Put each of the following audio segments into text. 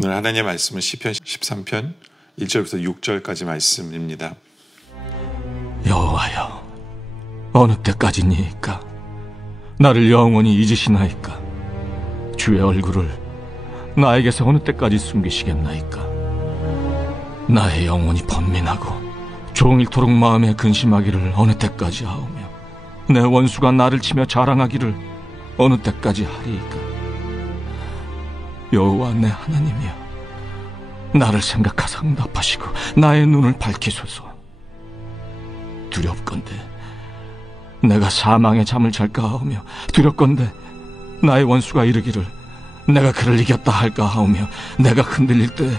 오늘 하나님의 말씀은 시편 13편 1절부터 6절까지 말씀입니다. 여호와여, 어느 때까지니이까? 나를 영원히 잊으시나이까? 주의 얼굴을 나에게서 어느 때까지 숨기시겠나이까? 나의 영혼이 번민하고 종일토록 마음에 근심하기를 어느 때까지 하오며, 내 원수가 나를 치며 자랑하기를 어느 때까지 하리이까? 여호와 내 하나님이여, 나를 생각하사 응답하시고 나의 눈을 밝히소서. 두렵건대 내가 사망의 잠을 잘까 하오며, 두렵건대 나의 원수가 이르기를 내가 그를 이겼다 할까 하오며, 내가 흔들릴 때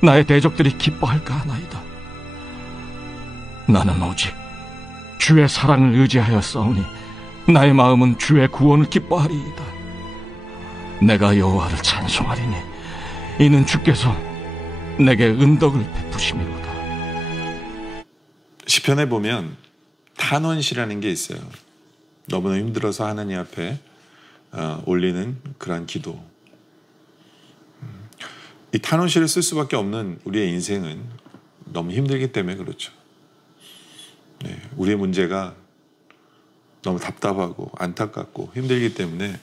나의 대적들이 기뻐할까 하나이다. 나는 오직 주의 사랑을 의지하여 싸우니 나의 마음은 주의 구원을 기뻐하리이다. 내가 여호와를 찬송하리니 이는 주께서 내게 은덕을 베푸심이로다. 시편에 보면 탄원시라는 게 있어요. 너무나 힘들어서 하나님 앞에 올리는 그러한 기도. 이 탄원시를 쓸 수밖에 없는 우리의 인생은 너무 힘들기 때문에 그렇죠. 네, 우리의 문제가 너무 답답하고 안타깝고 힘들기 때문에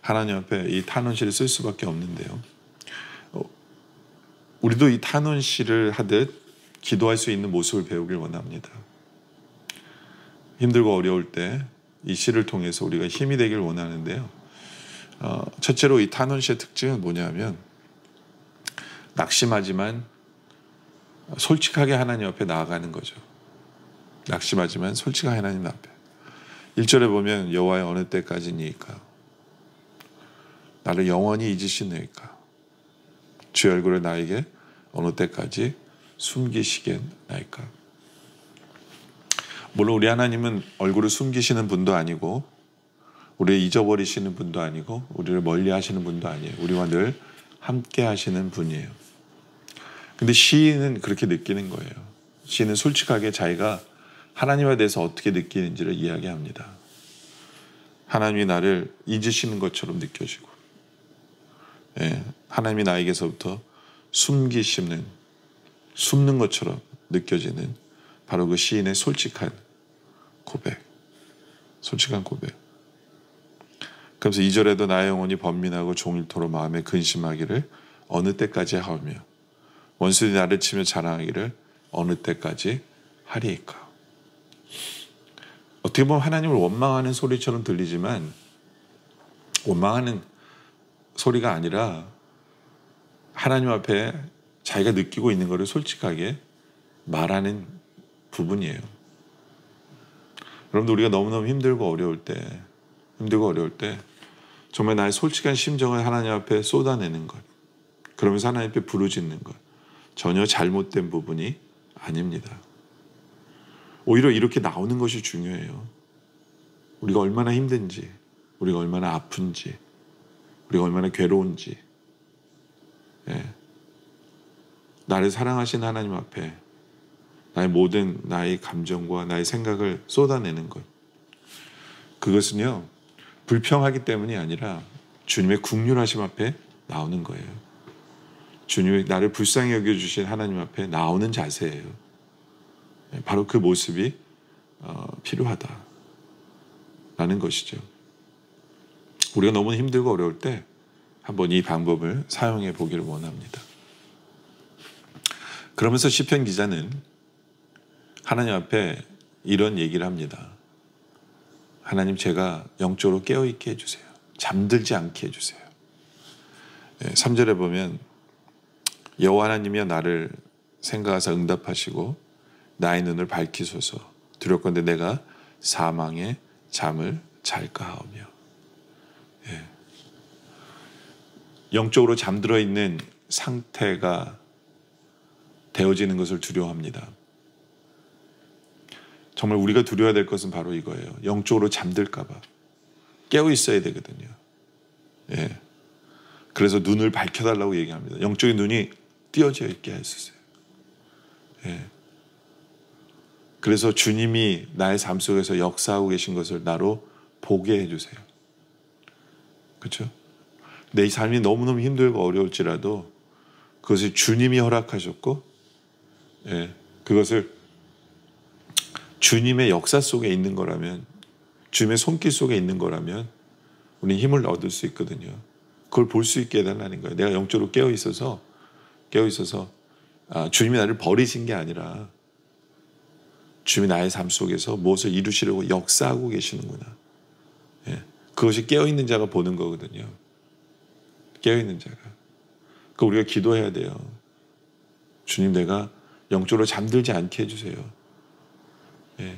하나님 앞에 이 탄원시를 쓸 수밖에 없는데요. 우리도 이 탄원시를 하듯 기도할 수 있는 모습을 배우길 원합니다. 힘들고 어려울 때 이 시를 통해서 우리가 힘이 되길 원하는데요. 첫째로 이 탄원시의 특징은 뭐냐면, 낙심하지만 솔직하게 하나님 앞에 나아가는 거죠. 낙심하지만 솔직하게 하나님 앞에. 1절에 보면 여호와의 어느 때까지니까? 나를 영원히 잊으시니까? 주의 얼굴을 나에게 어느 때까지 숨기시겠나이까? 물론 우리 하나님은 얼굴을 숨기시는 분도 아니고, 우리를 잊어버리시는 분도 아니고, 우리를 멀리 하시는 분도 아니에요. 우리와 늘 함께 하시는 분이에요. 근데 시인은 그렇게 느끼는 거예요. 시인은 솔직하게 자기가 하나님에 대해서 어떻게 느끼는지를 이야기합니다. 하나님이 나를 잊으시는 것처럼 느껴지고, 하나님이 나에게서부터 숨는 것처럼 느껴지는 바로 그 시인의 솔직한 고백. 그래서 2절에도 나의 영혼이 번민하고 종일토록 마음에 근심하기를 어느 때까지 하오며, 원수들이 나를 치며 자랑하기를 어느 때까지 하리이까? 어떻게 보면 하나님을 원망하는 소리처럼 들리지만, 원망하는 소리가 아니라 하나님 앞에 자기가 느끼고 있는 것을 솔직하게 말하는 부분이에요. 여러분들, 우리가 너무너무 힘들고 어려울 때 정말 나의 솔직한 심정을 하나님 앞에 쏟아내는 것, 그러면서 하나님 앞에 부르짖는 것, 전혀 잘못된 부분이 아닙니다. 오히려 이렇게 나오는 것이 중요해요. 우리가 얼마나 힘든지, 우리가 얼마나 아픈지, 우리가 얼마나 괴로운지, 나를 사랑하신 하나님 앞에 나의 모든 나의 감정과 나의 생각을 쏟아내는 것, 그것은요 불평하기 때문이 아니라 주님의 긍휼하심 앞에 나오는 거예요. 주님이 나를 불쌍히 여겨주신 하나님 앞에 나오는 자세예요. 바로 그 모습이 필요하다라는 것이죠. 우리가 너무 힘들고 어려울 때 한번 이 방법을 사용해 보기를 원합니다. 그러면서 시편 기자는 하나님 앞에 이런 얘기를 합니다. 하나님, 제가 영적으로 깨어있게 해주세요. 잠들지 않게 해주세요. 3절에 보면 여호와 하나님이여, 나를 생각하사 응답하시고 나의 눈을 밝히소서. 두렵건대 내가 사망의 잠을 잘까 하오며. 영적으로 잠들어 있는 상태가 되어지는 것을 두려워합니다. 정말 우리가 두려워야 될 것은 바로 이거예요. 영적으로 잠들까 봐. 깨어 있어야 되거든요. 그래서 눈을 밝혀달라고 얘기합니다. 영적인 눈이 띄어져 있게 해주세요. 그래서 주님이 나의 삶 속에서 역사하고 계신 것을 나로 보게 해주세요. 그렇죠? 내 삶이 너무너무 힘들고 어려울지라도 그것을 주님이 허락하셨고, 예, 그것을 주님의 역사 속에 있는 거라면, 주님의 손길 속에 있는 거라면 우리는 힘을 얻을 수 있거든요. 그걸 볼 수 있게 해달라는 거예요. 내가 영적으로 깨어 있어서 주님이 나를 버리신 게 아니라 주님이 나의 삶 속에서 무엇을 이루시려고 역사하고 계시는구나. 예, 그것이 깨어있는 자가 보는 거거든요. 깨어있는 자가. 그 우리가 기도해야 돼요. 주님, 내가 영적으로 잠들지 않게 해주세요. 예,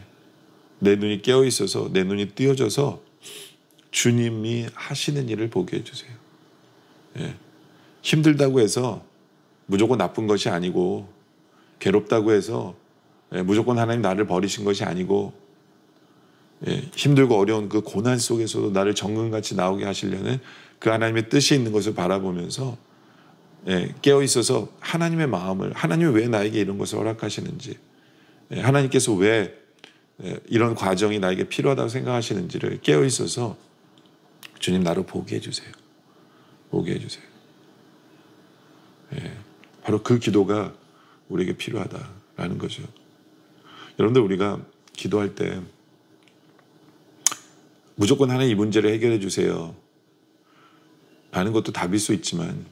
내 눈이 깨어있어서, 내 눈이 뜨여져서 주님이 하시는 일을 보게 해주세요. 예, 힘들다고 해서 무조건 나쁜 것이 아니고, 괴롭다고 해서 무조건 하나님 나를 버리신 것이 아니고, 힘들고 어려운 그 고난 속에서도 나를 정금같이 나오게 하시려는 그 하나님의 뜻이 있는 것을 바라보면서 깨어 있어서 하나님의 마음을, 하나님이 왜 나에게 이런 것을 허락하시는지, 하나님께서 왜 이런 과정이 나에게 필요하다고 생각하시는지를 깨어 있어서 주님, 나를 보게 해주세요. 보게 해주세요. 바로 그 기도가 우리에게 필요하다라는 거죠. 여러분들, 우리가 기도할 때 무조건 하나님 이 문제를 해결해 주세요 라는 것도 답일 수 있지만,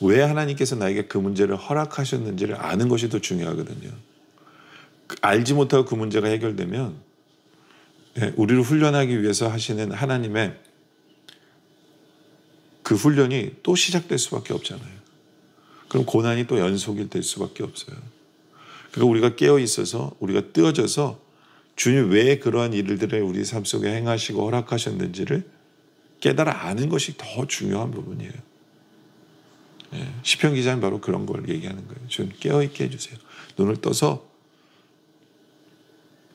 왜 하나님께서 나에게 그 문제를 허락하셨는지를 아는 것이 더 중요하거든요. 알지 못하고 그 문제가 해결되면 우리를 훈련하기 위해서 하시는 하나님의 그 훈련이 또 시작될 수밖에 없잖아요. 그럼 고난이 또 연속이 될 수밖에 없어요. 그러니까 우리가 깨어 있어서, 우리가 뜨어져서 주님 왜 그러한 일들을 우리 삶 속에 행하시고 허락하셨는지를 깨달아 아는 것이 더 중요한 부분이에요. 시편 기자는 바로 그런 걸 얘기하는 거예요. 주님, 깨어 있게 해주세요. 눈을 떠서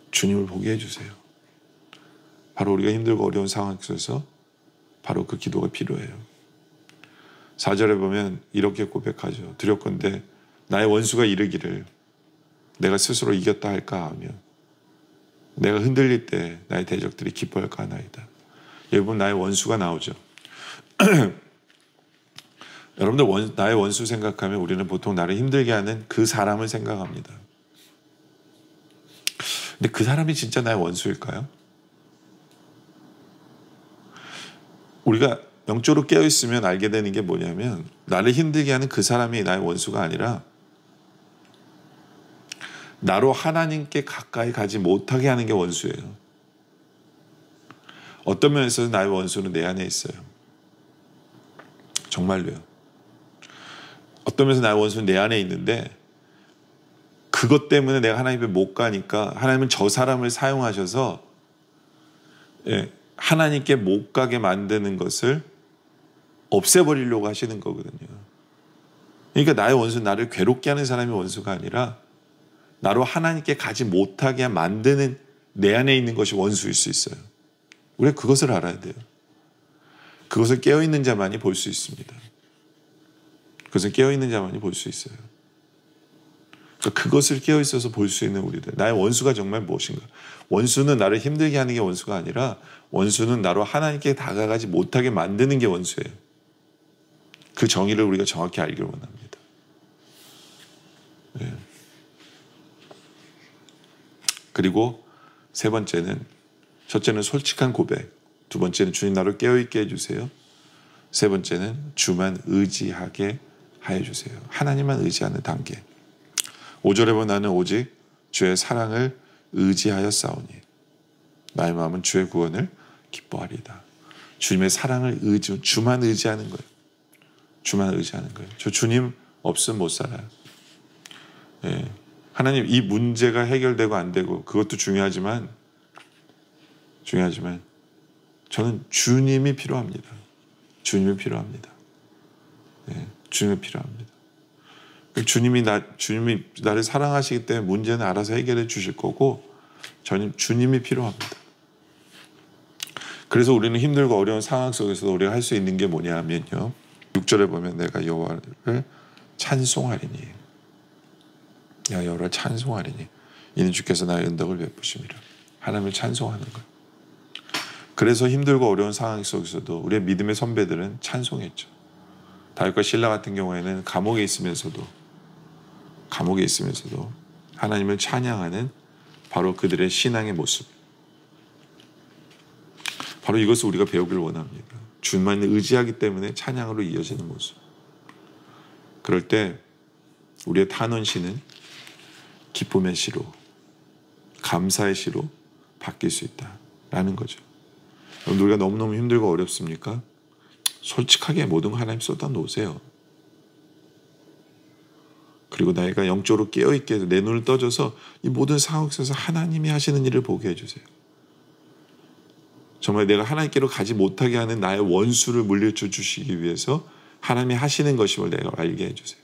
주님을 보게 해주세요. 바로 우리가 힘들고 어려운 상황 속에서 바로 그 기도가 필요해요. 4절에 보면 이렇게 고백하죠. 두렵건대 나의 원수가 이르기를 내가 스스로 이겼다 할까 하며 내가 흔들릴 때 나의 대적들이 기뻐할까 하나이다. 여러분, 나의 원수가 나오죠. 여러분들, 나의 원수 생각하면 우리는 보통 나를 힘들게 하는 그 사람을 생각합니다. 근데 그 사람이 진짜 나의 원수일까요? 우리가 영적으로 깨어있으면 알게 되는 게 뭐냐면, 나를 힘들게 하는 그 사람이 나의 원수가 아니라 나로 하나님께 가까이 가지 못하게 하는 게 원수예요. 어떤 면에서 나의 원수는 내 안에 있어요. 정말로요. 어떤 면에서 나의 원수는 내 안에 있는데, 그것 때문에 내가 하나님 앞에 못 가니까 하나님은 저 사람을 사용하셔서 하나님께 못 가게 만드는 것을 없애버리려고 하시는 거거든요. 그러니까 나의 원수는 나를 괴롭게 하는 사람이 원수가 아니라 나로 하나님께 가지 못하게 만드는 내 안에 있는 것이 원수일 수 있어요. 우리가 그것을 알아야 돼요. 그것을 깨어있는 자만이 볼 수 있습니다. 그것을 깨어있는 자만이 볼 수 있어요. 그러니까 그것을 깨어있어서 볼 수 있는 우리들. 나의 원수가 정말 무엇인가? 원수는 나를 힘들게 하는 게 원수가 아니라 원수는 나로 하나님께 다가가지 못하게 만드는 게 원수예요. 그 정의를 우리가 정확히 알기를 원합니다. 네. 그리고 세 번째는, 첫째는 솔직한 고백, 두 번째는 주님 나를 깨어있게 해주세요, 세 번째는 주만 의지하게 하여 주세요. 하나님만 의지하는 단계. 5절에 보면 나는 오직 주의 사랑을 의지하여 싸우니 나의 마음은 주의 구원을 기뻐하리다. 주님의 사랑을 주만 의지하는 거예요. 주만 의지하는 거예요. 저 주님 없으면 못 살아요. 예. 하나님, 이 문제가 해결되고 안 되고 그것도 중요하지만 저는 주님이 필요합니다. 주님이 필요합니다. 예. 주님이 필요합니다. 주님이 나를 사랑하시기 때문에 문제는 알아서 해결해 주실 거고, 저는 주님이 필요합니다. 그래서 우리는 힘들고 어려운 상황 속에서 우리가 할 수 있는 게 뭐냐 하면요, 6절에 보면 내가 여호와를 찬송하리니, 야 여호와를 찬송하리니 이는 주께서 나의 은덕을 베푸심이라. 하나님을 찬송하는 거예요. 그래서 힘들고 어려운 상황 속에서도 우리의 믿음의 선배들은 찬송했죠. 다윗과 실라 같은 경우에는 감옥에 있으면서도 하나님을 찬양하는 바로 그들의 신앙의 모습, 바로 이것을 우리가 배우길 원합니다. 주만 의지하기 때문에 찬양으로 이어지는 모습. 그럴 때 우리의 탄원시는 기쁨의 시로, 감사의 시로 바뀔 수 있다라는 거죠. 우리가 너무너무 힘들고 어렵습니까? 솔직하게 모든 거 하나님 쏟아 놓으세요. 그리고 나이가 영적으로 깨어있게 해서 내 눈을 떠줘서 이 모든 상황 속에서 하나님이 하시는 일을 보게 해주세요. 정말 내가 하나님께로 가지 못하게 하는 나의 원수를 물리쳐 주시기 위해서 하나님이 하시는 것임을 내가 알게 해주세요.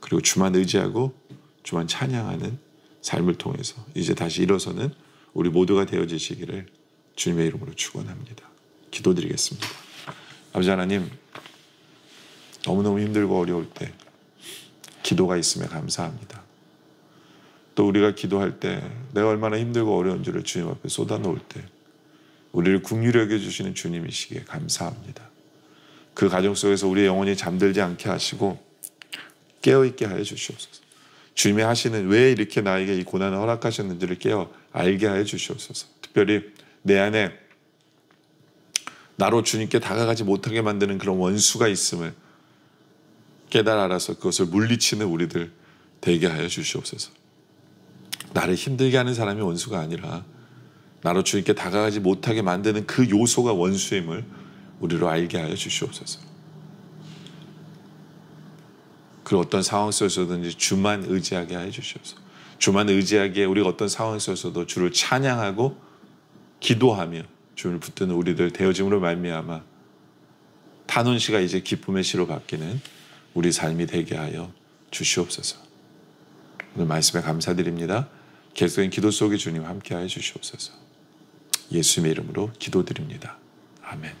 그리고 주만 의지하고 주만 찬양하는 삶을 통해서 이제 다시 일어서는 우리 모두가 되어지시기를 주님의 이름으로 축원합니다. 기도드리겠습니다. 아버지 하나님, 너무너무 힘들고 어려울 때 기도가 있음에 감사합니다. 또 우리가 기도할 때 내가 얼마나 힘들고 어려운 줄을 주님 앞에 쏟아놓을 때 우리를 긍휼히 여겨주시는 주님이시기에 감사합니다. 그 가정 속에서 우리의 영혼이 잠들지 않게 하시고 깨어있게 하여 주시옵소서. 주님이 하시는 왜 이렇게 나에게 이 고난을 허락하셨는지를 깨어 알게 하여 주시옵소서. 특별히 내 안에 나로 주님께 다가가지 못하게 만드는 그런 원수가 있음을 깨달아 알아서 그것을 물리치는 우리들 되게 하여 주시옵소서. 나를 힘들게 하는 사람이 원수가 아니라 나로 주님께 다가가지 못하게 만드는 그 요소가 원수임을 우리로 알게 하여 주시옵소서. 그 어떤 상황 속에서든지 주만 의지하게 하여 주시옵소서. 주만 의지하게 우리가 어떤 상황 속에서도 주를 찬양하고 기도하며 주를 붙드는 우리들 되어짐으로 말미암아 탄원시가 이제 기쁨의 시로 바뀌는 우리 삶이 되게 하여 주시옵소서. 오늘 말씀에 감사드립니다. 계속된 기도 속에 주님 함께하여 주시옵소서. 예수님의 이름으로 기도드립니다. 아멘.